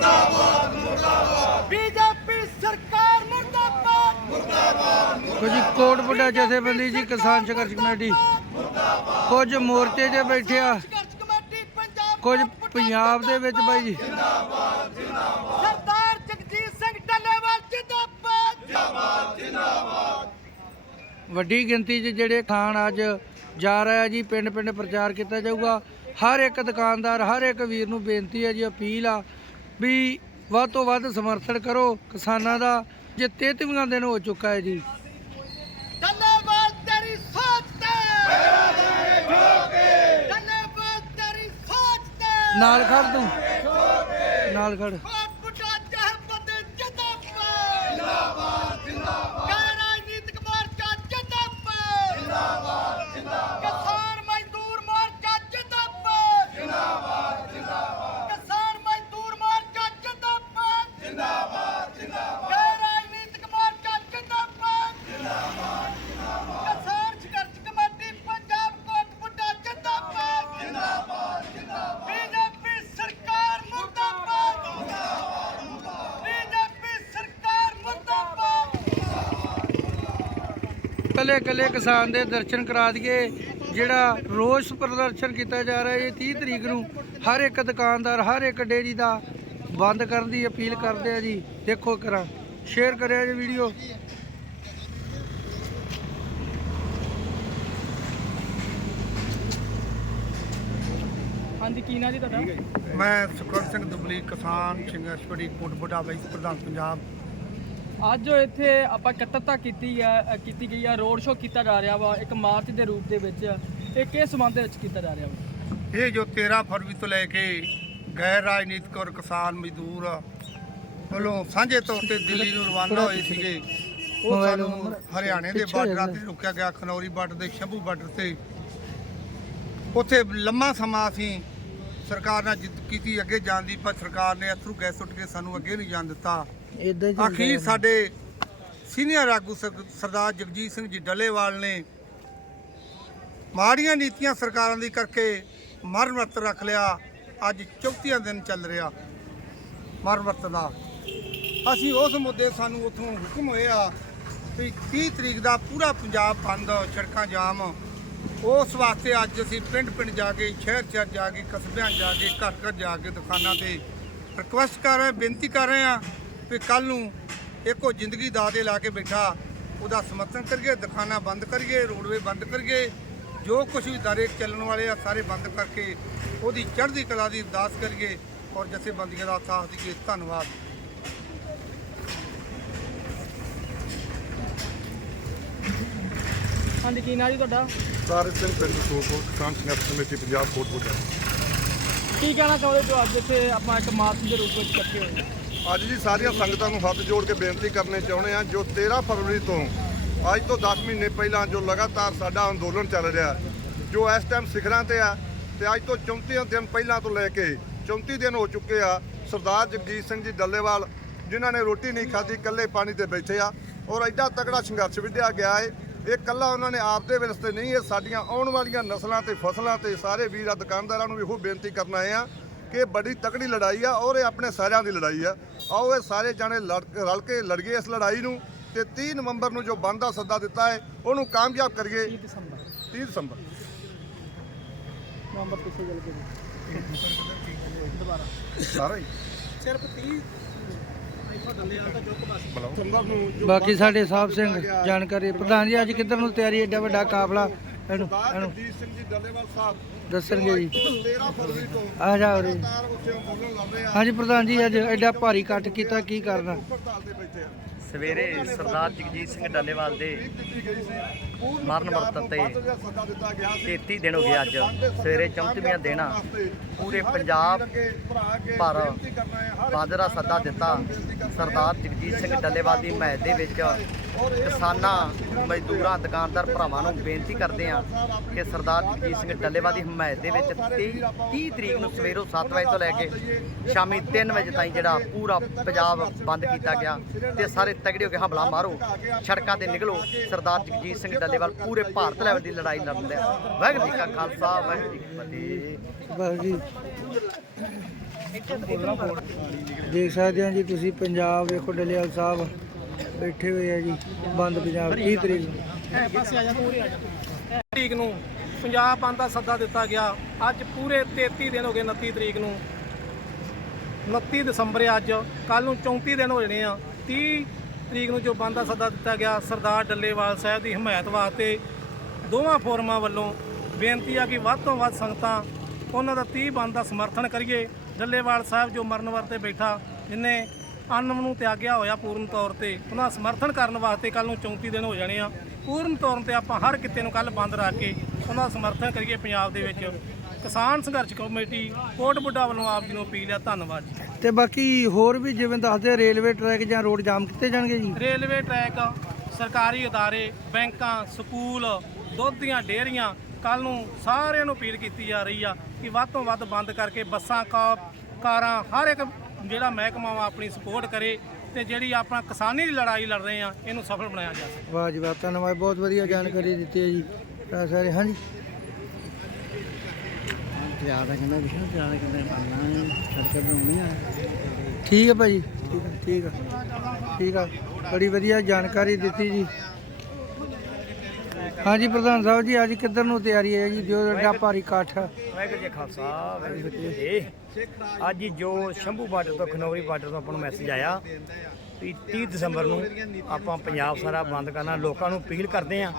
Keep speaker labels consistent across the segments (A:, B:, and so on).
A: ਮੁਰਦਾਬਾਦ ਮੁਰਦਾਬਾਦ। ਬੀਜੇਪੀ ਸਰਕਾਰ ਮੁਰਦਾਬਾਦ।
B: ਕੁਝ ਕੋਟਪੁੱਡਾ ਜਥੇਬੰਦੀ ਜੀ ਕਿਸਾਨ ਸੰਘਰਸ਼ ਕਮੇਟੀ। ਕੁਝ ਮੋਰਚੇ 'ਤੇ ਬੈਠੇ ਆ।
A: ਸੰਘਰਸ਼ ਕਮੇਟੀ ਪੰਜਾਬ
B: ਕੁਝ ਪੰਜਾਬ ਦੇ ਵਿੱਚ ਬਾਈ ਜੀ।
A: ਸਰਦਾਰ ਜਗਜੀਤ ਸਿੰਘ ਡੱਲੇਵਾਲ ਜਿੰਦਾਬਾਦ।
B: ਵੱਡੀ ਗਿਣਤੀ 'ਚ ਜਿਹੜੇ ਖਾਨ ਅੱਜ ਜਾ ਰਿਹਾ ਜੀ ਪਿੰਡ ਪਿੰਡ ਪ੍ਰਚਾਰ ਕੀਤਾ ਜਾਊਗਾ। ਹਰ ਇੱਕ ਦੁਕਾਨਦਾਰ ਹਰ ਇੱਕ ਵੀਰ ਨੂੰ ਬੇਨਤੀ ਹੈ ਜੀ ਅਪੀਲ ਆ ਵੀ ਵੱਧ ਤੋਂ ਵੱਧ ਸਮਰਥਨ ਕਰੋ ਕਿਸਾਨਾਂ ਦਾ ਜੇ 33ਵਾਂ ਦਿਨ ਹੋ ਚੁੱਕਾ ਹੈ ਜੀ। ਨਾਲ ਖੜ ਤੂੰ। ਨਾਲ ਖੜ। ਕੱਲੇ ਕੱਲੇ ਕਿਸਾਨ ਦੇ ਦਰਸ਼ਨ ਕਰਾ ਦਈਏ। ਜਿਹੜਾ ਰੋਸ ਪ੍ਰਦਰਸ਼ਨ ਕੀਤਾ ਜਾ ਰਿਹਾ ਹੈ 30 ਤਰੀਕ ਨੂੰ ਹਰ ਇੱਕ ਦੁਕਾਨਦਾਰ ਹਰ ਇੱਕ ਡੇਰੀ ਦਾ ਬੰਦ ਕਰਨ ਦੀ ਅਪੀਲ ਕਰਦੇ ਆ ਜੀ। ਦੇਖੋ ਕਰਾਂ ਸ਼ੇਅਰ ਕਰਿਆ ਜੀ ਵੀਡੀਓ।
C: ਹਾਂਜੀ ਕੀ ਨਾਂ ਜੀ ਤੁਹਾਡਾ?
D: ਮੈਂ ਸੁਖਵੰਤ ਸਿੰਘ ਦੁਬਲੀ ਕਿਸਾਨ ਸੰਘਰਸ਼ ਕਮੇਟੀ ਵਾਈਸ ਪ੍ਰਧਾਨ ਪੰਜਾਬ।
C: ਅੱਜ ਜੋ ਇੱਥੇ ਆਪਾਂ ਇਕੱਤਰਤਾ ਕੀਤੀ ਹੈ ਕੀਤੀ ਗਈ ਹੈ ਰੋਡ ਸ਼ੋਅ ਕੀਤਾ ਜਾ ਰਿਹਾ ਵਾ ਇੱਕ ਮਾਰਚ ਦੇ ਰੂਪ ਦੇ ਵਿੱਚ ਇਹ ਕਿਸ ਸੰਬੰਧ ਦੇ ਵਿੱਚ ਕੀਤਾ ਜਾ ਰਿਹਾ ਵਾ?
D: ਇਹ ਜੋ 13 ਫਰਵਰੀ ਤੋਂ ਲੈ ਕੇ ਗੈਰ ਰਾਜਨੀਤਿਕ ਔਰ ਕਿਸਾਨ ਮਜ਼ਦੂਰ ਵੱਲੋਂ ਸਾਂਝੇ ਤੌਰ ਤੇ ਦਿੱਲੀ ਨੂੰ ਰਵਾਨਾ ਹੋਏ ਸੀਗੇ ਉਹ ਸਾਨੂੰ ਹਰਿਆਣੇ ਦੇ ਬਾਰਡਰਾਂ ਤੇ। ਰੁਕਿਆ ਗਿਆ ਖਨੌਰੀ ਬਾਰਡਰ ਤੇ ਸ਼ੰਭੂ ਬਾਰਡਰ ਤੇ। ਉੱਥੇ ਲੰਮਾ ਸਮਾਂ ਅਸੀਂ ਸਰਕਾਰ ਨਾਲ ਜਿੱਦ ਕੀਤੀ ਅੱਗੇ ਜਾਣ ਦੀ ਪਰ ਸਰਕਾਰ ਨੇ ਅਥਰੂ ਗੈਸ ਸੁੱਟ ਕੇ ਸਾਨੂੰ ਅੱਗੇ ਨਹੀਂ ਜਾਣ ਦਿੱਤਾ।
B: ਇਦਾਂ
D: ਅਖੀਰ ਸਾਡੇ ਸੀਨੀਅਰ ਆਗੂ ਸਰ- ਸਰਦਾਰ ਜਗਜੀਤ ਸਿੰਘ ਜੀ ਡੱਲੇਵਾਲ ਨੇ ਮਾੜੀਆਂ ਨੀਤੀਆਂ ਸਰਕਾਰਾਂ ਦੀ ਕਰਕੇ ਮਰਨ ਵਰਤ ਰੱਖ ਲਿਆ। ਅੱਜ 34 ਦਿਨ ਚੱਲ ਰਿਹਾ ਮਰਨ ਵਰਤ ਦਾ। ਅਸੀਂ ਉਸ ਮੁੱਦੇ ਸਾਨੂੰ ਉਥੋਂ ਹੁਕਮ ਹੋਇਆ ਵੀ 30 ਤਰੀਕ ਦਾ ਪੂਰਾ ਪੰਜਾਬ ਬੰਦ ਸੜਕਾਂ ਜਾਮ। ਉਸ ਵਾਸਤੇ ਅੱਜ ਅਸੀਂ ਪਿੰਡ ਪਿੰਡ ਜਾ ਕੇ ਸ਼ਹਿਰ ਸ਼ਹਿਰ ਜਾ ਕੇ ਕਸਬਿਆਂ ਜਾ ਕੇ ਘਰ ਘਰ ਜਾ ਕੇ ਦੁਕਾਨਾਂ ਤੇ ਰਿਕੁਐਸਟ ਕਰ ਰਹੇ ਬੇਨਤੀ ਕਰ ਰਹੇ ਆ ਵੀ ਕੱਲ ਨੂੰ ਇੱਕੋ ਜ਼ਿੰਦਗੀ ਦਾ ਦੇ ਲਾ ਕੇ ਬੈਠਾ ਉਹਦਾ ਸਮਰਥਨ ਕਰੀਏ ਦੁਕਾਨਾਂ ਬੰਦ ਕਰੀਏ ਰੋਡਵੇ ਬੰਦ ਕਰੀਏ ਜੋ ਕੁਝ ਵੀ ਦਾਰੇ ਚੱਲਣ ਵਾਲੇ ਆ ਸਾਰੇ ਬੰਦ ਕਰਕੇ ਉਹਦੀ ਚੜ੍ਹਦੀ ਕਲਾ ਦੀ ਅਰਦਾਸ ਕਰੀਏ ਔਰ ਜਥੇਬੰਦੀਆਂ ਦਾ ਸਾਥ ਦੀਏ ਧੰਨਵਾਦ।
C: ਹਾਂਜੀ ਕੀ ਨਾਂ ਜੀ ਤੁਹਾਡਾ?
E: ਸਾਰੇ ਸਿੰਘ ਪਿੰਡ ਸੂਰਪੁਰ ਕਿਸਾਨ ਸੰਘਰਸ਼ ਕਮੇਟੀ ਪੰਜਾਬ
C: ਕੀ ਕਹਿਣਾ ਚਾਹੁੰਦੇ ਜੋ ਅੱਜ ਇੱਥੇ ਆਪਾਂ ਇੱਕ ਮਾਰਚ ਦੇ ਰੂਪ ਵਿੱਚ ਇਕੱਠੇ ਹੋਏ? ਹਾਂ?
E: ਅੱਜ ਜੀ ਸਾਰੀਆਂ ਸੰਗਤਾਂ ਨੂੰ ਹੱਥ ਜੋੜ ਕੇ ਬੇਨਤੀ ਕਰਨੇ ਚਾਹੁੰਦੇ ਆ ਜੋ 13 ਫਰਵਰੀ ਤੋਂ ਅੱਜ ਤੋਂ 10 ਮਹੀਨੇ ਪਹਿਲਾਂ ਜੋ ਲਗਾਤਾਰ ਸਾਡਾ ਅੰਦੋਲਨ ਚੱਲ ਰਿਹਾ, ਜੋ ਇਸ ਟਾਈਮ ਸਿਖਰਾਂ ਤੇ ਆ, ਤੇ ਅੱਜ ਤੋਂ 34 ਦਿਨ ਪਹਿਲਾਂ ਤੋਂ ਲੈ ਕੇ 34 ਦਿਨ ਹੋ ਚੁੱਕੇ ਆ, ਸਰਦਾਰ ਜਗਜੀਤ ਸਿੰਘ ਜੀ ਡੱਲੇਵਾਲ, ਜਿਨ੍ਹਾਂ ਨੇ ਰੋਟੀ ਨਹੀਂ ਖਾਧੀ, ਇਕੱਲੇ ਪਾਣੀ ਤੇ ਬੈਠੇ ਆ, ਔਰ ਐਡਾ ਤਕੜਾ ਸੰਘਰਸ਼ ਵਿੱਢਿਆ ਗਿਆ ਏ, ਇਹ ਕੱਲਾ ਉਹਨਾਂ ਨੇ ਆਪਦੇ ਵਿਰਸਤੇ ਨਹੀਂ, ਇਹ ਸਾਡੀਆਂ ਆਉਣ ਵਾਲੀਆਂ ਨਸਲਾਂ ਤੇ ਫਸਲਾਂ ਤੇ ਸਾਰੇ ਵੀਰਾਂ, ਦੁਕਾਨਦਾਰਾਂ ਨੂੰ ਵੀ ਇਹੋ ਬੇਨਤੀ ਕਰਨਾ ਆਏ ਆ ਕਿ ਬੜੀ ਤਕੜੀ ਲੜਾਈ ਆ ਔਰ ਇਹ ਆਪਣੇ ਸਾਰਿਆਂ ਦੀ ਲੜਾਈ ਆ। ਆਓ ਇਹ ਸਾਰੇ ਜਾਣੇ ਲੜ ਰਲ ਕੇ ਲੜੀਏ ਇਸ ਲੜਾਈ ਨੂੰ ਤੇ 30 ਨਵੰਬਰ ਨੂੰ ਜੋ ਬੰਦ ਸੱਦਾ ਦਿੱਤਾ ਹੈ ਉਹਨੂੰ ਕਾਮਯਾਬ ਕਰੀਏ।
C: 30 ਦਸੰਬਰ।
E: 30 ਦਸੰਬਰ।
C: ਨਵੰਬਰ ਪਿੱਛੇ ਚੱਲ ਕੇ ਦੁਬਾਰਾ
E: ਸਾਰਾ ਹੀ।
C: ਸਿਰਫ 30 ਇੱਥੋਂ ਡੱਲੇ ਵਾਲਾ ਤਾਂ ਜੁੱਕ ਬਸ
E: ਦਸੰਬਰ ਨੂੰ ਜੋ
B: ਬਾਕੀ ਸਾਡੇ ਸਾਹਿਬ ਸਿੰਘ ਜਾਣਕਾਰੀ ਪ੍ਰਧਾਨ ਜੀ ਅੱਜ ਕਿੱਧਰ ਨੂੰ ਤਿਆਰੀ ਐਡਾ ਵੱਡਾ ਕਾਫਲਾ।
E: ਸਰਦਾਰ
B: ਇਹਨੂੰ।
E: ਜਗਜੀਤ ਸਿੰਘ ਜੀ ਡੱਲੇਵਾਲ ਸਾਹਿਬ।
B: ਦੱਸਣਗੇ ਜੀ।
E: 13 ਫਰਵਰੀ ਤੋਂ
B: ਆ ਜਾ ਉਰੇ।
E: ਲਗਾਤਾਰ ਉੱਥੇ ਅੰਦੋਲਨ ਲੜ ਰਹੇ। ਆ
B: ਹਾਂਜੀ ਪ੍ਰਧਾਨ ਜੀ ਅੱਜ ਐਡਾ ਭਾਰੀ ਕੱਟ ਕੀਤਾ ਕੀ ਕਰਨਾ?
E: ਹੜਤਾਲ ਤੇ ਬੈਠੇ ਆ।
F: ਸਵੇਰੇ ਸਰਦਾਰ ਜਗਜੀਤ ਸਿੰਘ ਡੱਲੇਵਾਲ ਦੇ
E: ਦਿੱਤੀ ਗਈ ਸੀ। ਪੂਰਨ
F: ਮਰਨ ਵਰਤ ਤੇ
E: ਵੱਧ ਜਿਹੜਾ ਸੱਦਾ ਦਿੱਤਾ ਗਿਆ ਸੀ।
F: 33 ਦਿਨ ਹੋ ਗਏ ਅੱਜ ਸਵੇਰੇ ਚੌਂਤੀਵੀਆਂ ਦਿਨ ਪੂਰੇ ਪੰਜਾਬ ਭਰ ਬੰਦ ਦਾ ਸੱਦਾ ਦਿੱਤਾ ਸਰਦਾਰ ਜਗਜੀਤ ਸਿੰਘ ਡੱਲੇਵਾਲ ਦੀ ਹਮਾਇਤ ਦੇ ਵਿੱਚ ਕਿਸਾਨਾਂ, ਮਜ਼ਦੂਰਾਂ, ਦੁਕਾਨਦਾਰ ਭਰਾਵਾਂ ਨੂੰ ਬੇਨਤੀ ਕਰਦੇ ਹਾਂ ਕਿ ਸਰਦਾਰ ਜਗਜੀਤ ਸਿੰਘ ਡੱਲੇਵਾਲ ਦੀ ਹਮਾਇਤ ਦੇ ਵਿੱਚ 30 ਤਰੀਕ ਨੂੰ ਸਵੇਰੋਂ 7 ਵਜੇ ਤੋਂ ਲੈ ਕੇ ਸ਼ਾਮੀ 3 ਵਜੇ ਤਾਈਂ ਜਿਹੜਾ ਪੂਰਾ ਪੰਜਾਬ ਬੰਦ ਕੀਤਾ ਗਿਆ ਤੇ ਸਾਰੇ ਤਗੜੇ ਹੋ ਕੇ ਹਮਲਾ ਮਾਰੋ, ਸੜਕਾਂ ਤੇ ਨਿਕਲੋ। ਸਰਦਾਰ ਜਗਜੀਤ ਸਿੰਘ ਡੱਲੇਵਾਲ ਪੂਰੇ ਭਾਰਤ ਲੈਵਲ ਦੀ ਲੜਾਈ ਲੜ ਰਿਹਾ ਵਾਹਿਗੁਰੂ ਜੀ ਕਾ ਖਾਲਸਾ, ਵਾਹਿਗੁਰੂ ਜੀ ਕੀ ਫਤਿਹ।
B: ਬਸ ਦੇਖ ਸਕਦੇ ਹੋ ਜੀ ਤੁਸੀਂ ਪੰਜਾਬ ਵੇਖੋ ਡੱਲੇਵਾਲ ਸਾਹਿਬ। ਬੈਠੇ ਹੋਏ ਆ ਜੀ, ਬੰਦ ਪੰਜਾਬ 30 ਤਰੀਕ ਨੂੰ।
G: ਤਰੀਕ ਨੂੰ ਪੰਜਾਬ ਬੰਦ ਦਾ ਸੱਦਾ ਦਿੱਤਾ ਗਿਆ। ਅੱਜ ਪੂਰੇ 33 ਦਿਨ ਹੋ ਗਏ 29 ਤਰੀਕ ਨੂੰ। 29 ਦਸੰਬਰ ਅੱਜ। ਕੱਲ ਨੂੰ 34 ਦਿਨ ਹੋ ਜਾਣੇ ਆ। 30 ਤਰੀਕ ਨੂੰ ਜੋ ਬੰਦ ਦਾ ਸੱਦਾ ਦਿੱਤਾ ਗਿਆ, ਸਰਦਾਰ ਡੱਲੇਵਾਲ ਸਾਹਿਬ ਦੀ ਹਮਾਇਤ ਵਾਸਤੇ ਦੋਵਾਂ ਫੋਰਮਾਂ ਵੱਲੋਂ ਬੇਨਤੀ ਆ ਕਿ ਵੱਧ ਤੋਂ ਵੱਧ ਸੰਗਤਾਂ ਉਹਨਾਂ ਦਾ 30 ਬੰਦ ਦਾ ਸਮਰਥਨ ਕਰੀਏ। ਡੱਲੇਵਾਲ ਸਾਹਿਬ ਜੋ ਮਰਨ ਵਰਤੇ ਬੈਠਾ, ਜਿਨੇ ਅੰਨ ਨੂੰ ਤਿਆਗਿਆ ਹੋਇਆ ਪੂਰਨ ਤੌਰ ਤੇ। ਉਹਨਾਂ ਦਾ ਸਮਰਥਨ ਕਰਨ ਵਾਸਤੇ ਕੱਲ ਨੂੰ 34 ਦਿਨ ਹੋ ਜਾਣੇ ਆ। ਪੂਰਨ ਤੌਰ ਤੇ ਆਪਾਂ ਹਰ ਕਿਤੇ ਨੂੰ ਕੱਲ ਬੰਦ ਰੱਖ ਕੇ ਉਹਨਾਂ ਦਾ ਸਮਰਥਨ ਕਰੀਏ ਪੰਜਾਬ ਦੇ ਵਿੱਚ। ਕਿਸਾਨ ਸੰਘਰਸ਼ ਕਮੇਟੀ ਕੋਟ ਬੁੱਢਾ ਵੱਲੋਂ ਆਪ ਜੀ ਨੂੰ ਅਪੀਲ ਆ ਧੰਨਵਾਦ ਜੀ।
B: ਤੇ ਬਾਕੀ ਹੋਰ ਵੀ ਜਿਵੇਂ ਦੱਸਦੇ ਰੇਲਵੇ ਟਰੈਕ ਜਾਂ ਰੋਡ ਜਾਮ ਕੀਤੇ ਜਾਣਗੇ ਜੀ?
G: ਰੇਲਵੇ ਟਰੈਕ ਸਰਕਾਰੀ ਅਦਾਰੇ ਬੈਂਕਾਂ ਸਕੂਲ ਦੁੱਧ ਦੀਆਂ ਡੇਅਰੀਆਂ ਕੱਲ ਨੂੰ ਸਾਰਿਆਂ ਨੂੰ ਅਪੀਲ ਕੀਤੀ ਜਾ ਰਹੀ ਆ ਕਿ ਵੱਧ ਤੋਂ ਵੱਧ ਬੰਦ ਕਰਕੇ ਬੱਸਾਂ ਕਾਰਾਂ ਹਰ ਇੱਕ ਜਿਹੜਾ ਮਹਿਕਮਾ ਵਾ ਆਪਣੀ ਸਪੋਰਟ ਕਰੇ ਤੇ ਜਿਹੜੀ ਆਪਣਾ ਕਿਸਾਨੀ ਦੀ ਲੜਾਈ ਲੜ ਰਹੇ ਆ ਇਹਨੂੰ ਸਫਲ ਬਣਾਇਆ ਜਾ ਸਕੇ।
B: ਵਾਹ ਜੀ ਵਾਹ ਧੰਨਵਾਦ ਬਹੁਤ ਵਧੀਆ ਜਾਣਕਾਰੀ ਦਿੱਤੀ ਹੈ ਜੀ। ਤਾਂ ਸਾਰੇ ਹਾਂਜੀ। ਠੀਕ ਹੈ ਭਾਜੀ। ਠੀਕ ਹੈ ਠੀਕ ਹੈ ਠੀਕ ਹੈ ਬੜੀ ਵਧੀਆ ਜਾਣਕਾਰੀ ਦਿੱਤੀ ਜੀ। ਹਾਂਜੀ, ਪ੍ਰਧਾਨ ਸਾਹਿਬ ਜੀ, ਅੱਜ ਕਿੱਧਰ ਨੂੰ ਤਿਆਰੀ ਹੈ ਜੀ? ਜੋ ਏਡਾ ਭਾਰੀ ਇਕੱਠ
F: ਵਾਹਿਗੁਰੂ ਜੀ ਕਾ ਖਾਲਸਾ, ਵਾਹਿਗੁਰੂ ਜੀ ਕੀ ਫਤਿਹ। ਅੱਜ ਜੋ ਸ਼ੰਭੂ ਬਾਰਡਰ ਤੋਂ, ਖਨੌਰੀ ਬਾਰਡਰ ਤੋਂ ਆਪਾਂ ਨੂੰ ਮੈਸੇਜ ਆਇਆ ਵੀ 30 ਦਸੰਬਰ ਨੂੰ ਆਪਾਂ ਪੰਜਾਬ ਸਾਰਾ ਬੰਦ ਕਰਨਾ, ਲੋਕਾਂ ਨੂੰ ਅਪੀਲ ਕਰਦੇ ਆਂ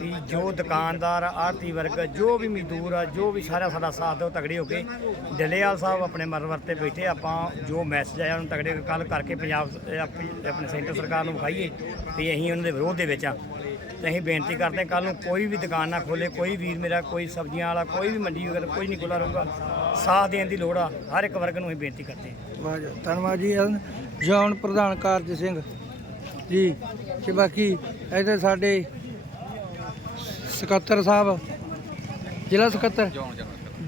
F: ਵੀ ਜੋ ਦੁਕਾਨਦਾਰ ਆੜਤੀ ਵਰਗ, ਜੋ ਵੀ ਮਜ਼ਦੂਰ ਆ, ਜੋ ਵੀ ਸਾਰਾ ਸਾਡਾ ਸਾਥ ਦਿਓ ਤਗੜੇ ਹੋ ਕੇ ਡੱਲੇਵਾਲ ਸਾਹਿਬ ਆਪਣੇ ਮਰਨ ਵਰਤੇ ਬੈਠੇ, ਆਪਾਂ ਜੋ ਮੈਸੇਜ ਆਇਆ ਉਹਨੂੰ ਤਗੜੇ ਕੱਲ ਕਰਕੇ ਪੰਜਾਬ ਆਪਣੇ ਸੈਂਟਰ ਸਰਕਾਰ ਨੂੰ ਵਿਖਾਈਏ ਵੀ ਅਸੀਂ ਉਹਨਾਂ ਦੇ ਵਿਰੋਧ ਦੇ ਵਿੱਚ ਆ। ਤੇ ਅਸੀਂ ਬੇਨਤੀ ਕਰਦੇ ਹਾਂ ਕੱਲ ਨੂੰ ਕੋਈ ਵੀ ਦੁਕਾਨ ਨਾ ਖੋਲੇ ਕੋਈ ਵੀਰ ਮੇਰਾ, ਕੋਈ ਸਬਜ਼ੀਆਂ ਵਾਲਾ, ਕੋਈ ਵੀ ਮੰਡੀ ਵਗੈਰਾ, ਕੋਈ ਨਹੀਂ ਖੁੱਲਾ ਰਹੂਗਾ। ਸਾਥ ਦੇਣ ਦੀ ਲੋੜ ਆ, ਹਰ ਇੱਕ ਵਰਗ ਨੂੰ ਅਸੀਂ ਬੇਨਤੀ ਕਰਦੇ ਹਾਂ।
B: ਵਾਹ ਜੀ, ਧੰਨਵਾਦ ਜੀ ਜੌਨ ਪ੍ਰਧਾਨ ਕਾਰਜ ਸਿੰਘ ਜੀ ਤੇ ਬਾਕੀ ਇੱਧਰ ਸਾਡੇ ਸਕੱਤਰ ਸਾਹਿਬ ਜ਼ਿਲ੍ਹਾ ਸਕੱਤਰ?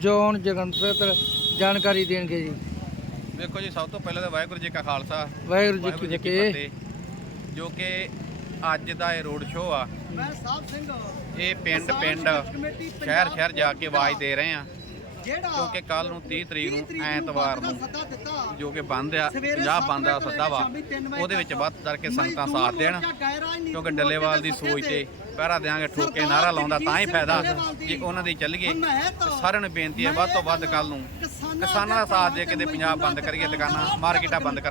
B: ਜੌਨ ਜਗੰਦਰ ਜਾਣਕਾਰੀ ਦੇਣਗੇ ਜੀ।
H: ਵੇਖੋ ਜੀ ਸਭ ਤੋਂ ਪਹਿਲਾਂ ਤਾਂ ਵਾਹਿਗੁਰੂ ਜੀ ਕਾ ਖਾਲਸਾ
B: ਵਾਹਿਗੁਰੂ ਜੀ ਕੀ
H: ਜੀ ਕੀ
B: ਫਤਿਹ।
H: ਜੋ ਕਿ ਅੱਜ ਦਾ ਇਹ ਰੋਡ ਸ਼ੋਅ ਆ।
A: ਮੈਂ ਸਾਹਿਬ ਸਿੰਘ।
H: ਇਹ ਪਿੰਡ ਪਿੰਡ ਸ਼ਹਿਰ ਸ਼ਹਿਰ ਜਾ ਕੇ ਆਵਾਜ਼ ਦੇ ਰਹੇ ਆ। ਕਿਉਂਕਿ ਕੱਲ ਨੂੰ 30 ਤਰੀਕ ਨੂੰ ਐਤਵਾਰ ਨੂੰ ਜੋ ਕਿ ਬੰਦ ਆ
A: ਸਵੇਰੇ
H: ਪੰਜਾਬ
A: ਸੱਤ
H: ਬੰਦ ਆ ਸੱਦਾ ਵਾ। ਉਹਦੇ ਵਿੱਚ ਵੱਧ ਚੜ ਕੇ ਸੰਗਤਾਂ ਸਾਥ ਦੇਣ ਕਿਉਂਕਿ ਡੱਲੇਵਾਲ ਦੀ ਸੋਚ ਤੇ ਪਹਿਰਾ ਦੇਾਂਗੇ ਠੋਕੇ ਨਾਰਾ ਲਾਉਂਦਾ ਤਾਂ ਹੀ ਫਾਇਦਾ ਜੇ ਉਹਨਾਂ ਦੀ ਚੱਲੀਏ ਸਾਰਿਆਂ ਨੂੰ ਬੇਨਤੀ ਹੈ ਵੱਧ ਤੋਂ ਵੱਧ ਕੱਲ ਨੂੰ
A: ਕਿਸਾਨਾਂ
H: ਦਾ ਸਾਥ ਦੇ ਕੇ
A: ਤੇ
H: ਪੰਜਾਬ ਬੰਦ ਕਰੀਏ ਦੁਕਾਨਾਂ ਮਾਰਕੀਟਾਂ ਬੰਦ ਕਰਕੇ।